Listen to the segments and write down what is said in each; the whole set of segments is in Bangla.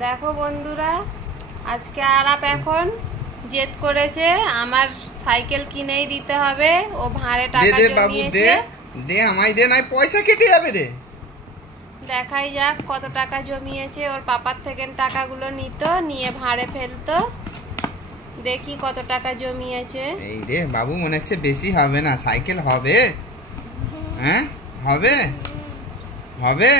দেখো বন্ধুরা, আজকে আরাপ এখন জেদ করেছে আমার সাইকেল কিনেই দিতে হবে। ও ভাড়ে টাকা জমিয়েছে। দে আমায় দে, নাই পয়সা কেটে যাবে রে। দেখাই যাক কত টাকা জমিয়েছে। ওর পাপার থেকে টাকাগুলো নিত, নিয়ে ভাড়ে ফেলতো। দেখি কত টাকা জমিয়েছে। এই রে বাবু, মনে হচ্ছে বেশি হবে না। সাইকেল হবে? হ্যাঁ হবে হবে।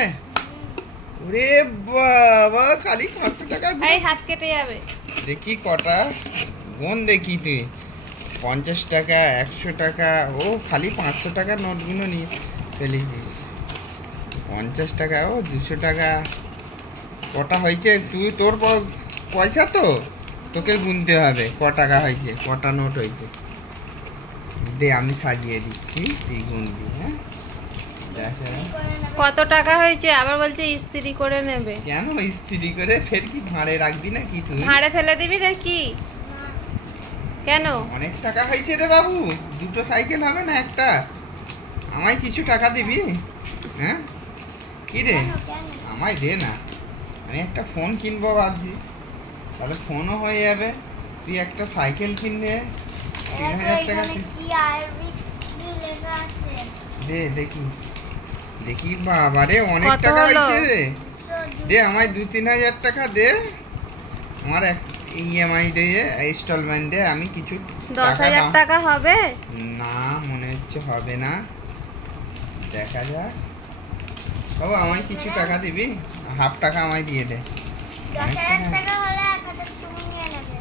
ওরে বাবা, খালি 500 টাকা। এই হাত কেটে যাবে। দেখি কটা গুণ দেখি তুই। 50 টাকা, 100 টাকা। ও খালি 500 টাকার নোটগুলো নিয়ে ফেলেছিস। 50 টাকা, ও 200 টাকা। কটা হয়েছে তুই? তোর পয়সা তো তোকে গুনতে হবে ক টাকা হয়েছে, কটা নোট হয়েছে। দে আমি সাজিয়ে দিচ্ছি, তুই গুনবি। হ্যাঁ, কত টাকা হয়েছে? আবার বলছে ইস্ত্রি করে নেবে। কেন ইস্ত্রি করে? ফের কি ভাড়ে রাখবি নাকি? তুই ভাড়ে ফেলে দিবি নাকি? কেন? অনেক টাকা হয়েছে রে বাবু। দুটো সাইকেল হবে না একটা? আমায় কিছু টাকা দিবি? হ্যাঁ কি রে, আমায় দে না। আমি একটা ফোন কিনবো ভাবছি, তাহলে ফোনও হয়ে যাবে। তুই একটা সাইকেল কিনবে 3000 টাকা। দে দেখি দেখি। বাবারে অনেক টাকা হয়েছে রে। দে আমায় 2-3000 টাকা দে। আমার এক ইএমআই দিয়ে ইনস্টলমেন্ট দে। আমি কিছু 10,000 টাকা হবে না, মনে হচ্ছে হবে না। দেখা যাক। বাবু আমায় কিছু টাকা দিবি? হাফ টাকা আমায় দিয়ে দে। 10,000 টাকা হলে 1000 তুমি নিয়ে নেবে।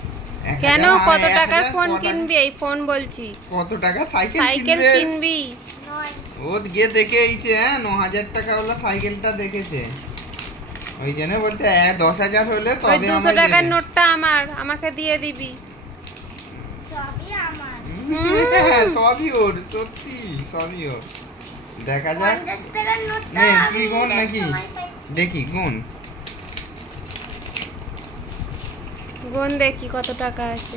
কেন? কত টাকার ফোন কিনবি? এই ফোন বলছি। কত টাকা সাইকেল কিনবি? ও গিয়ে দেখে এইছে। হ্যাঁ 9000 টাকা ওলা সাইকেলটা দেখেছে, ওই জন্য বলতে 10,000 হলে তবে 200 টাকার নোটটা আমাকে দিয়ে দিবি। সবই আমার। সবই ওর, সত্যি সবই ওর। দেখা যাক। 50 টাকার নোটটা নে তুই গুন নাকি? দেখি গুন গুন দেখি কত টাকা আছে।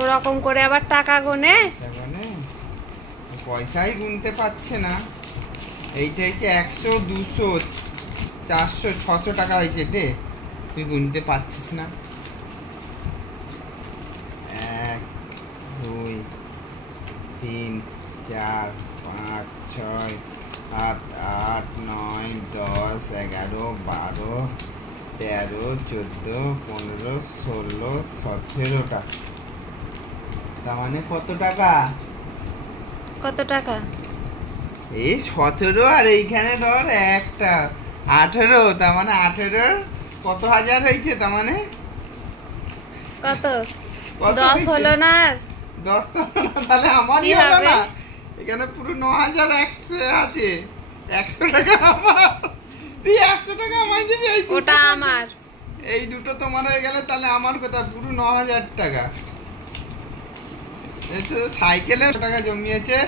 ওরকম করে আবার টাকা গোনে? পয়সাই গুনতে পারছে না। এইটা হচ্ছে 100, 200, 400, 600 টাকা হয়েছে। দে, তুই গুনতে পারছিস না। 1, 2, 3, 4, 5, 6, 7, 8, 9, 10, 11, 12, 13, 14, 15, 16, 17টা। তার মানে কত টাকা? কত টাকা? এই 17, আর এইখানে ধর একটা 18। তার মানে 18 কত হাজার হয়েছে? তার মানে কত? 10 হলো না? আর 10 তো তাহলে আমারই হলো না। এখানে পুরো 9100 আছে। 100 টাকা আমার। তুই 100 টাকা আমায় দিবি? ওটা আমার। এই দুটো তোমার হয়ে গেলে তাহলে আমার কথা পুরো 9000 টাকা। সাইকেলের টাকা জমিয়েছে।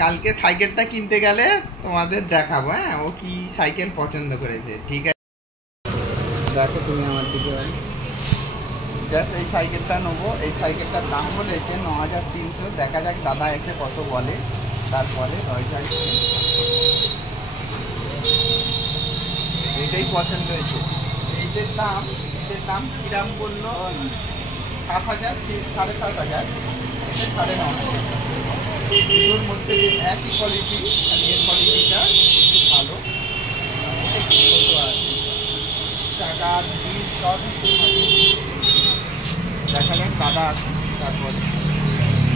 কালকে সাইকেলটা কিনতে গেলে তোমাদের দেখাবো। হ্যাঁ, ও কি সাইকেল পছন্দ করেছে। ঠিক আছে, দেখো তুমি আমার দিকে। জাস্ট এই সাইকেলটা নেবো। এই সাইকেলটার দাম বলেছে 9300। দেখা যাক দাদা এসে কত বলে, তারপরে এইটাই পছন্দ হয়েছে। এইটার দাম কিরাম বললো 7,000, 7,500। এটা 9,500। দুটোর মধ্যে একই কোয়ালিটি, আর এর কোয়ালিটিটা একটু ভালো। টাকা বিল সব দেখা যাক দাদা আসুন তারপরে।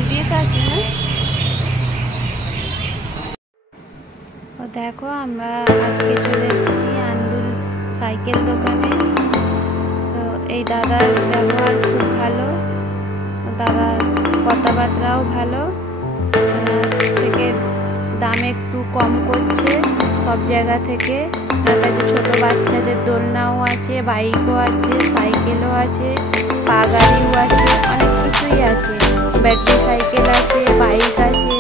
20 আছে না? ও দেখো, আমরা আজকে চলে এসেছি আন্দুল সাইকেল দোকানে। তো এই দাদার ব্যবহার খুব ভালো, দাদার কথাবার্তাও ভালো। থেকে দাম একটু কম করছে সব জায়গা থেকে। তার কাছে ছোটো বাচ্চাদের দোলনাও আছে, বাইকও আছে, সাইকেলও আছে, পা গাড়িও আছে, অনেক কিছুই আছে। ব্যাটারি সাইকেল আছে, বাইক আছে।